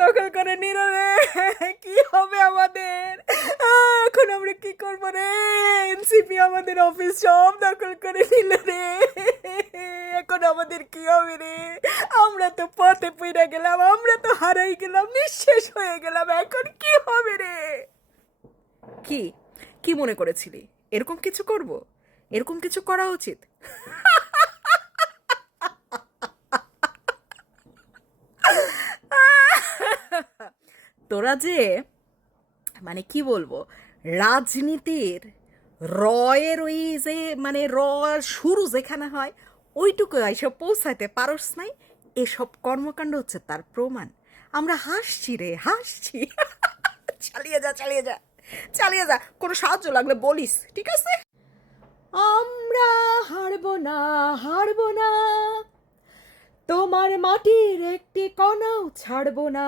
দখল করে নিল রে। কি হবে আমাদের? এখন আমরা কি করবো রে? এনসিপি আমাদের অফিস সব দখল করে নিল রে। এখন আমাদের কি হবে রে? আমরা তো পথে পড়ে গেলাম, আমরা তো হারাই গেলাম, নিঃশেষ হয়ে গেলাম। এখন কি হবে রে? কি কি মনে করেছিলি এরকম কিছু করব? এরকম কিছু করা উচিত? তোরা যে মানে কি বলবো, রাজনীতির রয়ের ওই যে মানে শুরু যেখানে হয় ওইটুকু এসব পৌঁছাতে পারস নাই, এসব কর্মকাণ্ড হচ্ছে তার প্রমাণ। আমরা হাসছি রে, হাসছি। চালিয়ে যা, চালিয়ে যা, চালিয়ে যা, কোনো সাহায্য লাগলে বলিস, ঠিক আছে? আমরা হারবো না, হারবো না, তোমার মাটির একটি কণাও ছাড়বো না।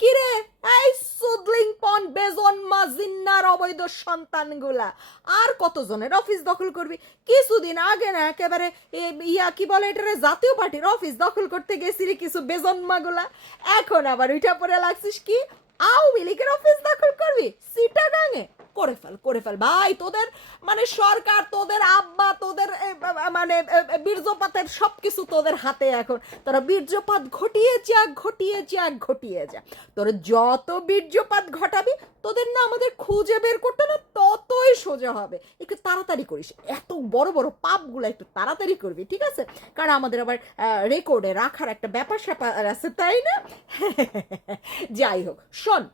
কি রে, এই সুদলিং পন বেজন্মা জিন্নার অবৈধ সন্তানগুলা আর কতজনের অফিস দখল করবি? কিছুদিন আগে না একেবারে কি বলে এটারে, জাতীয় পার্টির অফিস দখল করতে গেছিলি কিছু বেজন্মাগুলা। এখন আবার উঠা পড়ে লাগছিস কি আওয়ামী লীগের অফিস দখল করবি চিটাগাঙে? করে ফেল, করে ফেল ভাই। তোদের মানে সরকার, তোদের আব্বা, তোদের মানে বীর্যপাতের সবকিছু তোদের হাতে এখন। তোরা বীর্যপাত ঘটিয়ে যা, ঘটিয়ে যা, ঘটিয়ে যা। তোরা যত বীর্যপাত ঘটাবি তোদের না আমাদের খুঁজে বের করতে না ততই সোজা হবে। একটু তাড়াতাড়ি করিস, এত বড় বড় পাপগুলো একটু তাড়াতাড়ি করবি, ঠিক আছে? কারণ আমাদের আবার রেকর্ডে রাখার একটা ব্যাপার স্যাপার আছে, তাই না? যাই হোক, শোন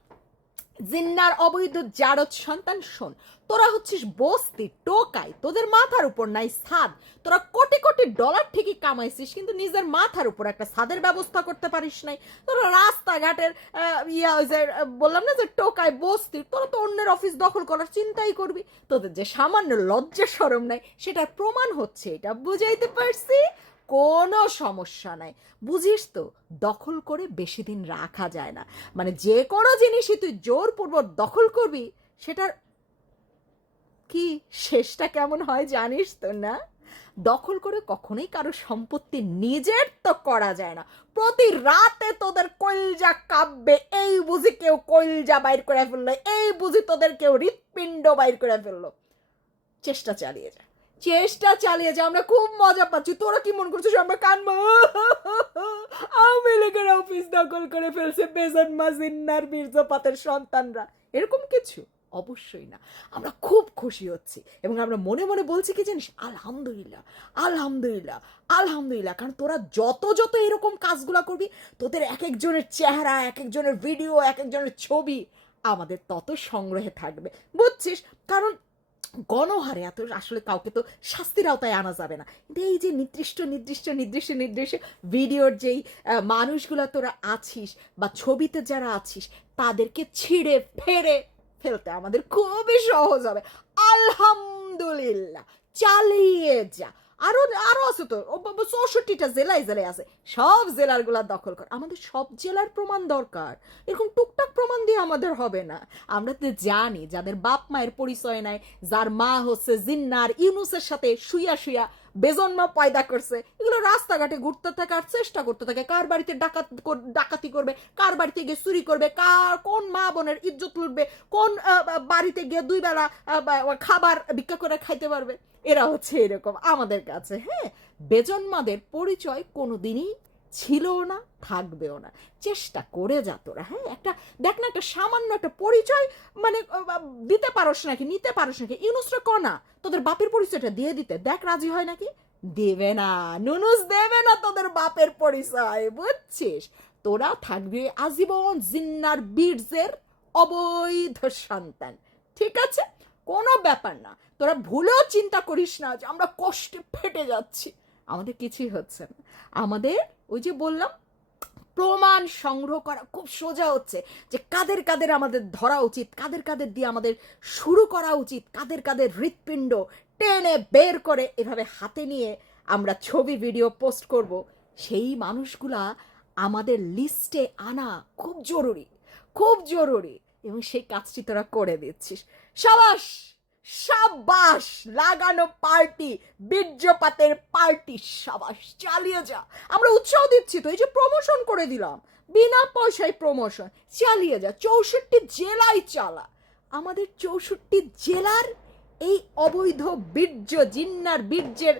জিন্নার অবৈধ জারদ সন্তান, শোন, তোরা হচ্ছিস বস্তি টোকাই, তোদের মাথার উপর নাই ছাদ। তোরা কোটি কোটি ডলার ঠিকই কামাইছিস, কিন্তু নিজের মাথার উপর একটা ছাদের ব্যবস্থা করতে পারিস নাই। তোরা রাস্তাঘাটের বললাম না যে টোকাই বস্তি, তোরা তো অন্যের অফিস দখল করার চিন্তাই করবি। তোদের যে সামান্য লজ্জা শরম নাই সেটার প্রমাণ হচ্ছে এটা, বুঝাইতে পারছি? কোনো সমস্যা নাই, বুঝিস তো, দখল করে বেশি দিন রাখা যায় না। মানে যে কোনো জিনিসই তুই জোরপূর্বক দখল করবি সেটার কি শেষটা কেমন হয় জানিস তো না? দখল করে কখনোই কারো সম্পত্তি নিজের তো করা যায় না। প্রতি রাতে তোদের কইলজা কাঁপবে, এই বুঝি কেউ কইলজা বাইর করে ফেললো, এই বুঝি তোদের কেউ হৃৎপিণ্ড বাইর করে ফেললো। চেষ্টা চালিয়ে যা, চেষ্টা চালিয়ে যা, আমরা খুব মজা পাচ্ছি। তোরা কি মনে করছিস আমরা কানবো? আওয়ামী লীগের অফিস দখল করে ফেলছে বেজন্মা জিন্নার বীর্যপাতের সন্তানরা, এরকম কিছু অবশ্যই না। আমরা খুব খুশি হচ্ছি এবং আমরা মনে মনে বলছি কি জানিস, আলহামদুলিল্লাহ, আলহামদুলিল্লাহ, আলহামদুলিল্লাহ। কারণ তোরা যত যত এরকম কাজগুলো করবি, তোদের এক একজনের চেহারা, এক একজনের ভিডিও, এক একজনের ছবি আমাদের তত সংগ্রহে থাকবে, বুঝছিস? কারণ গণহারে এত আসলে কাউকে তো শাস্তির আওতায় আনা যাবে না, কিন্তু এই যে নির্দিষ্ট নির্দিষ্ট নির্দিষ্ট নির্দিষ্ট ভিডিওর যেই মানুষগুলো তোরা আছিস বা ছবিতে যারা আছিস, তাদেরকে ছিঁড়ে ফেড়ে ফেলতে আমাদের খুবই সহজ হবে। আলহামদুলিল্লাহ, চালিয়ে যা। আরো আরো আছে তো 64টা জেলায় জেলায় আছে, সব জেলার গুলা দখল কর। আমাদের সব জেলার প্রমাণ দরকার, এরকম টুকটাক প্রমাণ দিয়ে আমাদের হবে না। আমরা তো জানি যাদের বাপ মায়ের পরিচয় নাই, যার মা হচ্ছে জিন্নার ইউনুসের সাথে শুইয়া শুইয়া বেজন্মা পয়দা করছে, এগুলো রাস্তাঘাটে ঘুরতে থাকে আর চেষ্টা করতে থাকে কার বাড়িতে ডাকাতি করবে, কার বাড়িতে গিয়ে চুরি করবে, কার কোন মা বোনের ইজ্জত লুটবে, কোন বাড়িতে গিয়ে দুই বেলা খাবার ভিক্ষা করে খাইতে পারবে। এরা হচ্ছে এরকম আমাদের কাছে। হ্যাঁ, বেজন্মাদের পরিচয় কোনোদিনই ছিল না, থাকবেও না। চেষ্টা করে যা তোরা। হ্যাঁ, একটা দেখ না, একটা সামান্য একটা পরিচয় মানে দিতে পারস নাকি, নিতে পারস নাকি? ইউনুসরা কনা তোদের বাপের পরিচয়টা দিয়ে দিতে, দেখ রাজি হয় নাকি। দেবে না, নুনুস দেবে না তোদের বাপের পরিচয়, বুঝছিস? তোরা থাকবি আজীবন জিন্নার বীর্যের অবৈধ সন্তান, ঠিক আছে? কোনো ব্যাপার না, তোরা ভুলেও চিন্তা করিস না যে আমরা কষ্টে ফেটে যাচ্ছি। আমাদের কিছুই হচ্ছে না। আমাদের ওই যে বললাম, প্রমাণ সংগ্রহ করা খুব সোজা হচ্ছে যে কাদের কাদের আমাদের ধরা উচিত, কাদের কাদের দিয়ে আমাদের শুরু করা উচিত, কাদের কাদের হৃৎপিণ্ড টেনে বের করে এভাবে হাতে নিয়ে আমরা ছবি ভিডিও পোস্ট করব, সেই মানুষগুলা আমাদের লিস্টে আনা খুব জরুরি, খুব জরুরি। এবং সেই কাজটি তোরা করে দিচ্ছিস, সাবাস, সাবাস। লাগানো পার্টি, বীর্যপাতের পার্টি, সাবাস, চালিয়ে যা। আমরা উৎসাহ দিচ্ছি তো, এই যে প্রমোশন করে দিলাম, বিনা পয়সায় প্রমোশন চালিয়ে যা, 64 জেলায় চালা। আমাদের 64 জেলার এই অবৈধ বীর্য জিন্নার বীর্যের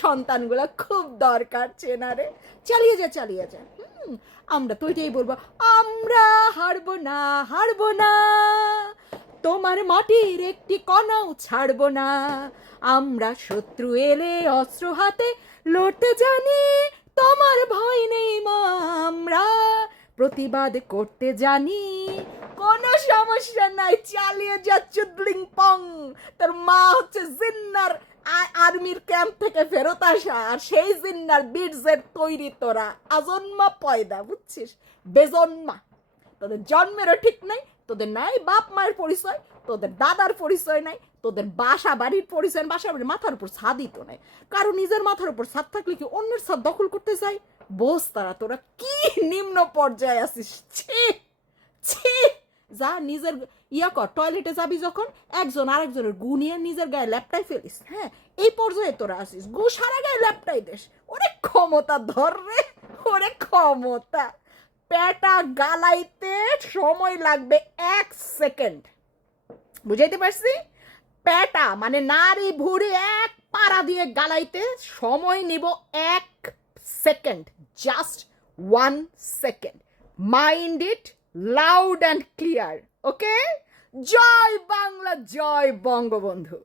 সন্তানগুলো খুব দরকার চেনারে। চালিয়ে যা, চালিয়ে যা। আমরা তো এটাই বলবো, আমরা হারবো না, হারবো না, তোমার মাটির একটি কণাও ছাড়বো না। আমরা শত্রু এলে অস্ত্র হাতে লড়তে জানি, তোমার ভয় নেই মা, আমরা প্রতিবাদ করতে জানি, কোনো সমস্যা নাই, চালিয়ে যা চুদলিং পং। তোর মা হচ্ছে জিন্নার আর্মির ক্যাম্প থেকে ফেরত আসা, আর সেই জিন্নার বীর্যের তৈরি তোরা আজন্মা পয়দা, বুঝছিস, বেজন্মা। তোদের জন্মেরও ঠিক নাই, তোদের নাই বাপ মায়ের পরিচয়, তোদের দাদার পরিচয় নাই, তোদের বাসা বাড়ির পরিচয়, বাসা বাড়ির মাথার উপর ছাদই তো নাই। কারণ নিজের মাথার উপর ছাদ থাকলে কি অন্যের ছাদ দখল করতে যায়? বোস তারা, তোরা কি নিম্ন পর্যায়ে আসিস, ছি ছি। যা নিজের ইয়া কর, টয়লেটে যাবি যখন একজন আরেকজনের গু নিয়ে নিজের গায়ে ল্যাপটাই ফেলিস। হ্যাঁ, এই পর্যায়ে তোরা আসিস, গু সারা গায়ে ল্যাপটাই দেশ। ওরে ক্ষমতা ধর রে, ওরে ক্ষমতা। পেটা গালাইতে সময় লাগবে 1 সেকেন্ড, বুঝাইতে পারছি? পেটা মানে নারী ভুড়ি এক পাড়া দিয়ে গালাইতে সময় নিব 1 second, just 1 second. Mind it loud and clear, okay? জয় বাংলা, জয় বঙ্গবন্ধু।